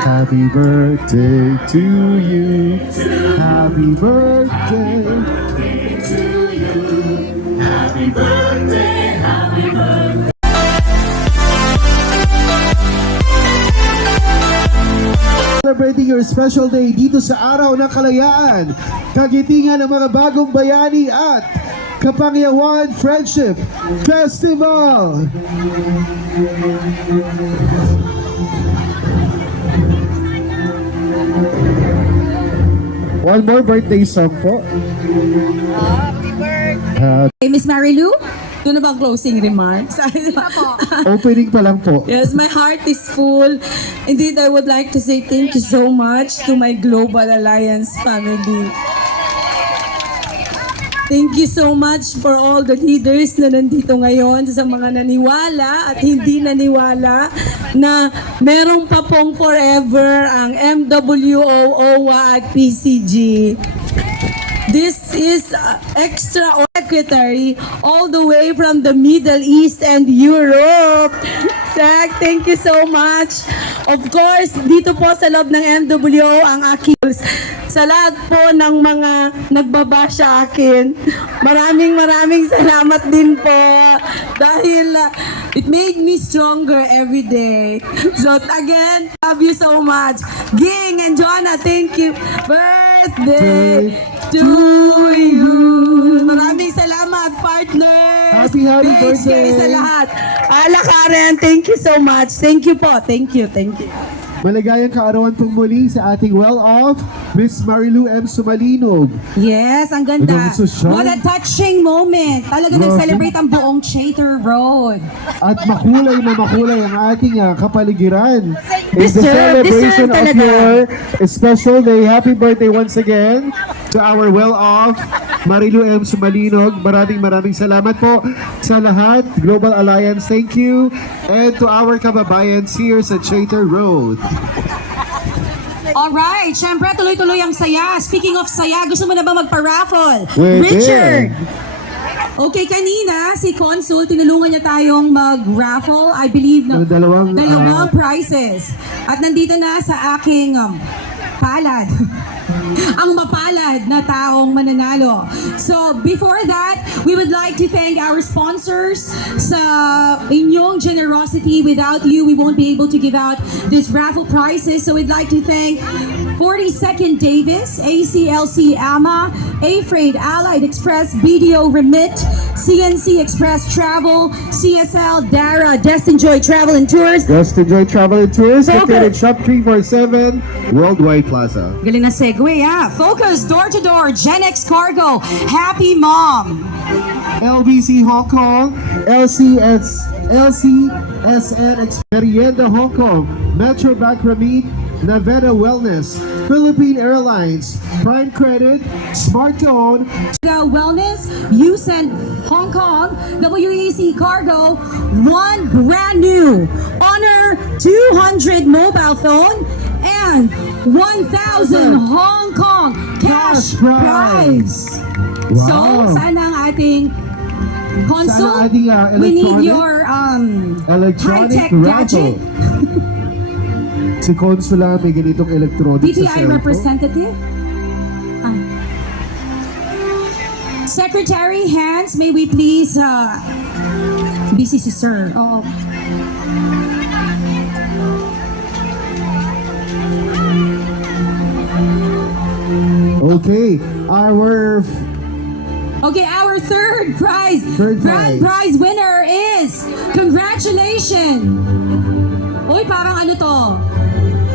Happy birthday to you. Happy birthday to you. Happy birthday, happy birthday. Celebrating your special day dito sa Araw ng Kalayaan, kagitingan ng mga bagong bayani at Kapangyawan Friendship Festival. One more birthday song po. Happy birthday! Hey, Miss Marilu, doon na ba ang closing remarks? Opening pa lang po. Yes, my heart is full. Indeed, I would like to say thank you so much to my Global Alliance family. Thank you so much for all the leaders na nandito ngayon, sa mga naniwala at hindi naniwala na meron pa pong forever ang MWO, OWA at PCG. This is extra secretary all the way from the Middle East and Europe. Zach, thank you so much. Of course, dito po sa loob ng MWO ang aking sa lahat po ng mga nagbaba sa akin. Maraming salamat din po dahil it made me stronger every day. So again, love you so much. Ging and Joanna, thank you. Birthday to you. Maraming salamat, partner. Happy Thanks birthday. kayo sa lahat. Ala Karen, thank you so much. Thank you po. Thank you. Maligayang kaarawan pong muli sa ating well-off, Miss Marilu M. Sumalinog. Yes, ang ganda. Ano, social? What a touching moment. Talaga Grabe. nag-celebrate ang buong Chater Road. At makulay na makulay ang ating kapaligiran. In the Deserve celebration of talaga. your special day. Happy birthday once again to our well-off Marilu M. Sumalinog. Maraming salamat po sa lahat. Global Alliance, thank you. And to our kababayans here sa Chater Road. Alright, syempre tuloy-tuloy ang saya. Speaking of saya, gusto mo na ba magpa-raffle? Pwede. Richard! Okay, kanina si Consul, tinulungan niya tayong mag-raffle. I believe na Dalawang, prizes. At nandito na sa aking palad. Ang mapalad na taong mananalo. So, before that, we would like to thank our sponsors sa inyong generosity. Without you, we won't be able to give out these raffle prizes. So, we'd like to thank 42nd Davis, ACLC AMA, A-Freight, Allied Express, BDO Remit, CNC Express Travel, CSL, DARA, Destinjoy Travel and Tours. Just enjoy travel and tours. Focus. Located Shop 347, Worldwide Plaza. Galing na segue, Focus, door-to-door, Gen X Cargo, Happy Mom. LBC Hong Kong, LCSN Merienda Hong Kong, Metro Bank Ramit, Nevada Wellness, Philippine Airlines, Prime Credit, Smartphone, Wellness, USEN Hong Kong, WEC Cargo, one brand new Honor 200 mobile phone, and 1,000 Hong Kong cash prize. So, Wow. sana ang ating Consul, Sana ating, we need electronic- your Electronic high-tech raffle. gadget. Si Consula may ganitong electronic sa DTI cellphone. representative. Secretary Hans, may we please busy si Sir. Oh. Okay, our Okay, our third prize. Third Grand prize. prize winner is congratulations. Uy, parang ano to?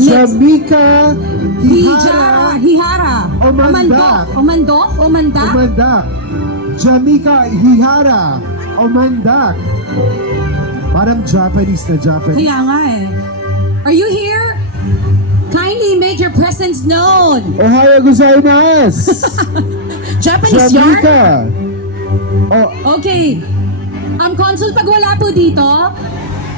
Jamaica Hijara. Hihara Hihara. Omandak. Omandak. Jamaica Hihara Omandak. Parang Japanese na Japanese. Kaya nga eh. Are you here? Kindly make your presence known. Ohayo gozaimasu. Japanese yarn? Jamaica. Oh, Okay. Consul, pag wala po dito,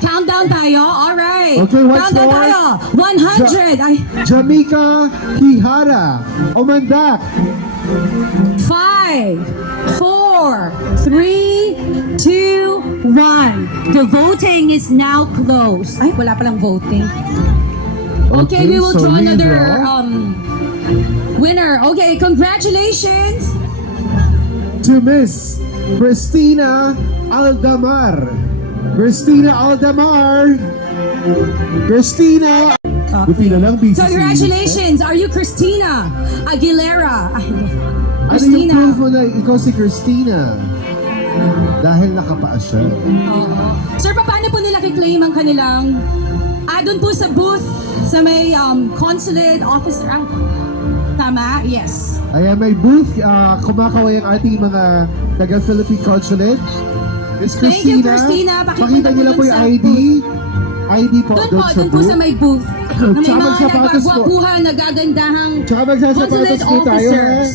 countdown tayo. Alright. Okay, what's countdown more? tayo. 100. Ay, Jamaica Hihara Omandak. 5, 4, 3, 2, 1. The voting is now closed. Ay, wala palang voting. Okay, we will so draw we another draw winner. Okay, congratulations. to Miss Christina Aldamar. Christina Aldamar. Christina. Buti na lang, busy si Congratulations. Are you Christina Aguilera? Ay, Ano yung Christina. proof mo na ikaw si Christina? Dahil nakapaa siya. Oo. Sir, paano po nila kiklaim ang kanilang doon po sa booth sa may consulate officer? Tama? Yes. Ayan, may booth. Kumakaway ang ating mga taga-Philippine Consulate. Miss Thank you, Christina. Christina. Pakita niyo lang po yung sa ID. ID po Doon po, doon sa doon po booth. sa may booth. Na may Tsaka mga magsapatos po. nagwagwapuhan, nagagandahang Tsaka magsasapatos consulate po tayo. Ha? officers.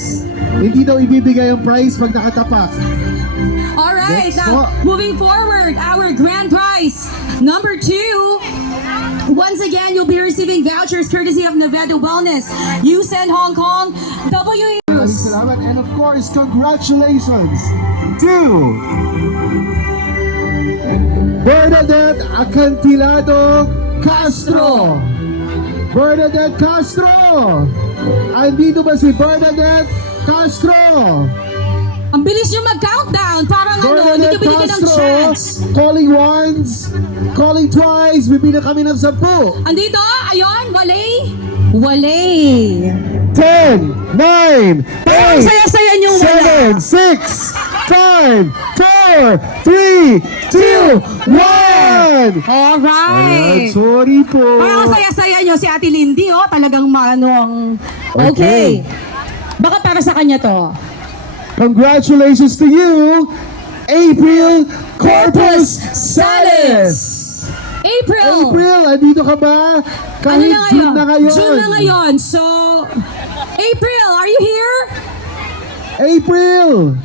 Hindi daw ibibigay ang prize pag nakatapak. Alright, Next now po. moving forward, our grand prize, number 2. Once again, you'll be receiving vouchers courtesy of Nevada Wellness, USEN Hong Kong, WE. Maraming salamat. And of course, congratulations to Bernadette Acantilado Castro. Bernadette Castro! Andito ba si Bernadette Castro? Ang bilis nyo mag-countdown, parang hindi nyo binigyan ng chance. Calling once, calling twice, bibili kami ng 10. Andito, ayun, Walay. 10, 9, Parang 8, saya-saya nyo wala. 7, 6, 5, 4, 3, 2, 1! Alright. Sorry po. Parang saya-saya nyo si Ate Lindy, talagang maano. Okay. Baka para sa kanya to. Congratulations to you, April Corpus Sales! April! April, andito ka ba? Kahit June na ngayon. June na ngayon. So, April, are you here? April!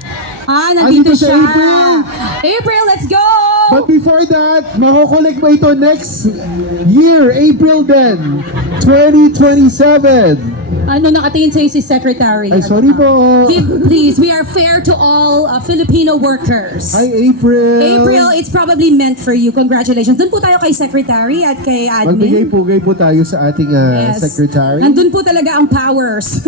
Nandito Andito si siya. April. April, let's go! But before that, makukulik mo ito next year, April then, 2027. Nakatingin sa'yo si Secretary? Ay, sorry po. Please, we are fair to all Filipino workers. Hi, April. April, it's probably meant for you. Congratulations. Doon po tayo kay Secretary at kay Admin. Magbigay-pugay po tayo sa ating Yes. secretary. Nandun po talaga ang powers.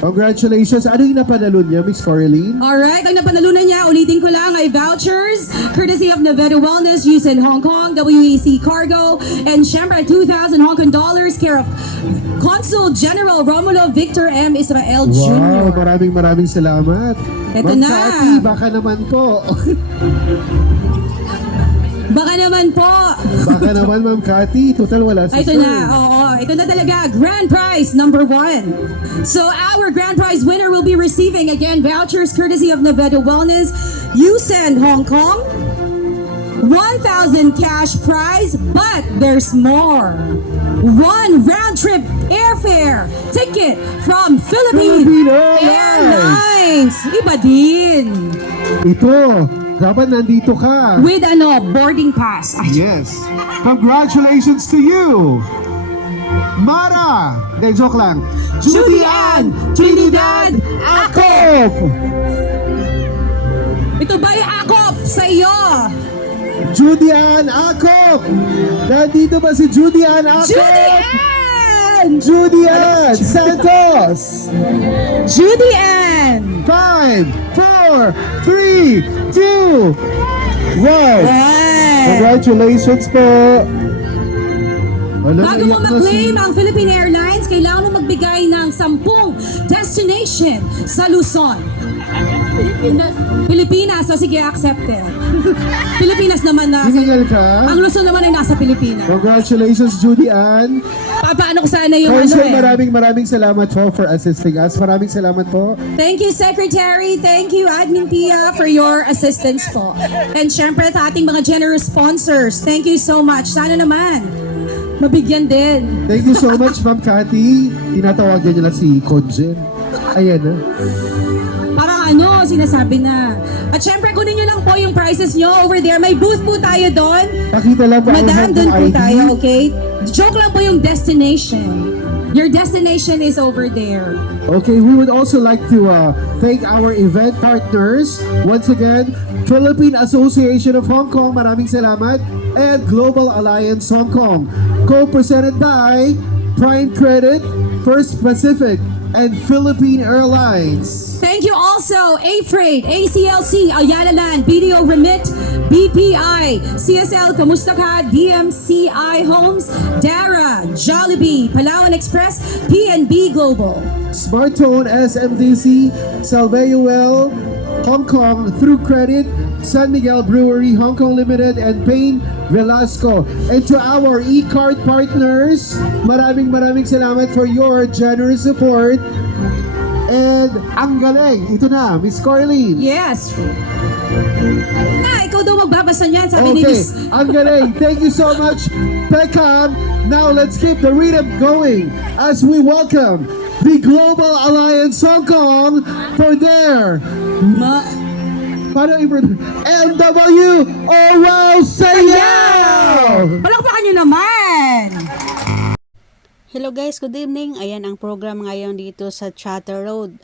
Congratulations. Ano yung napanalo niya, Miss Coraline? Alright, ang napanalunan niya, ulitin ko lang, ay vouchers, courtesy of Nevada Wellness, USEN Hong Kong, WEC Cargo, and syempre 2,000 Hong Kong dollars, care of Consul General Romulo Victor M. Israel Wow, Jr. maraming salamat. Eto Ma'am na. Cathy, baka naman po. Baka naman po. Baka naman, Ma'am Cathy. Total, wala si Ito Sir. na, oo. Ito na talaga, grand prize number 1. So our grand prize winner will be receiving, again, vouchers courtesy of Nevada Wellness, USEN Hong Kong, 1,000 cash prize, but there's more. 1 round-trip airfare ticket from Philippine Filipino Airlines. Iba din. Ito, dapat nandito ka. With boarding pass. Ay, Yes. Congratulations to you. Mara! Hindi, joke lang. Judy Ann Trinidad Akop! Ito ba'y akop sa iyo? Judy Ann Akop! Nandito ba si Judy Ann Akop? Judy Ann! Judy Ann Santos! Judy Ann! 5, 4, 3, 2, 1. Ay! Congratulations po! Wala, Bago mo naiyak na mag-claim si- ang Philippine Airlines, kailangan mo magbigay ng 10 destination sa Luzon. Pilipinas, so sige, accepted. Pilipinas naman na. Hiningal ka? Ang Luzon naman ay nasa Pilipinas. Congratulations, Judy Ann. Paano ko sana yung Council, maraming salamat po for assisting us. Maraming salamat po. Thank you, Secretary. Thank you, Admin Pia, for your assistance po. And syempre sa ating mga generous sponsors, thank you so much. Sana naman, mabigyan din. Thank you so much, Ma'am Cathy. Tinatawagan niyo na si Conjen. Ayan na. Parang sinasabi na. At syempre, kunin nyo lang po yung prices nyo over there. May booth po tayo doon. Pakita lang po ang Madam, Hong doon Kong po ID. tayo, okay? Joke lang po yung destination. Your destination is over there. Okay, we would also like to thank our event partners. Once again, Philippine Association of Hong Kong, maraming salamat, and Global Alliance Hong Kong. Co-presented by Prime Credit, First Pacific, and Philippine Airlines. Thank you also, A-Freight, ACLC, Ayala Land, BDO Remit, BPI, CSL, Kamusta Ka, DMCI Homes, Dara, Jollibee, Palawan Express, PNB Global. Smartone, SMDC, Salveuel, Hong Kong, Through Credit, San Miguel Brewery, Hong Kong Limited, and Payne Velasco. And to our e-card partners, maraming salamat for your generous support. And ang galing, ito na, Miss Corleen. Yes. Ikaw daw magbabasa niyan, sabi ni Okay, Miss. ang galing. Thank you so much, Pekam. Now let's keep the rhythm going as we welcome the Global Alliance Hong Kong for their MW Oral Sayaw! Palakpakan niyo naman! Hello guys, good evening. Ayan ang program ngayon dito sa Chatter Road.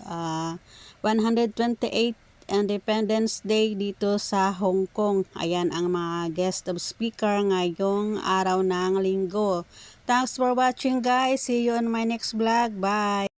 128th Independence Day dito sa Hong Kong. Ayan ang mga guest of speaker ngayong araw ng linggo. Thanks for watching guys. See you on my next vlog. Bye!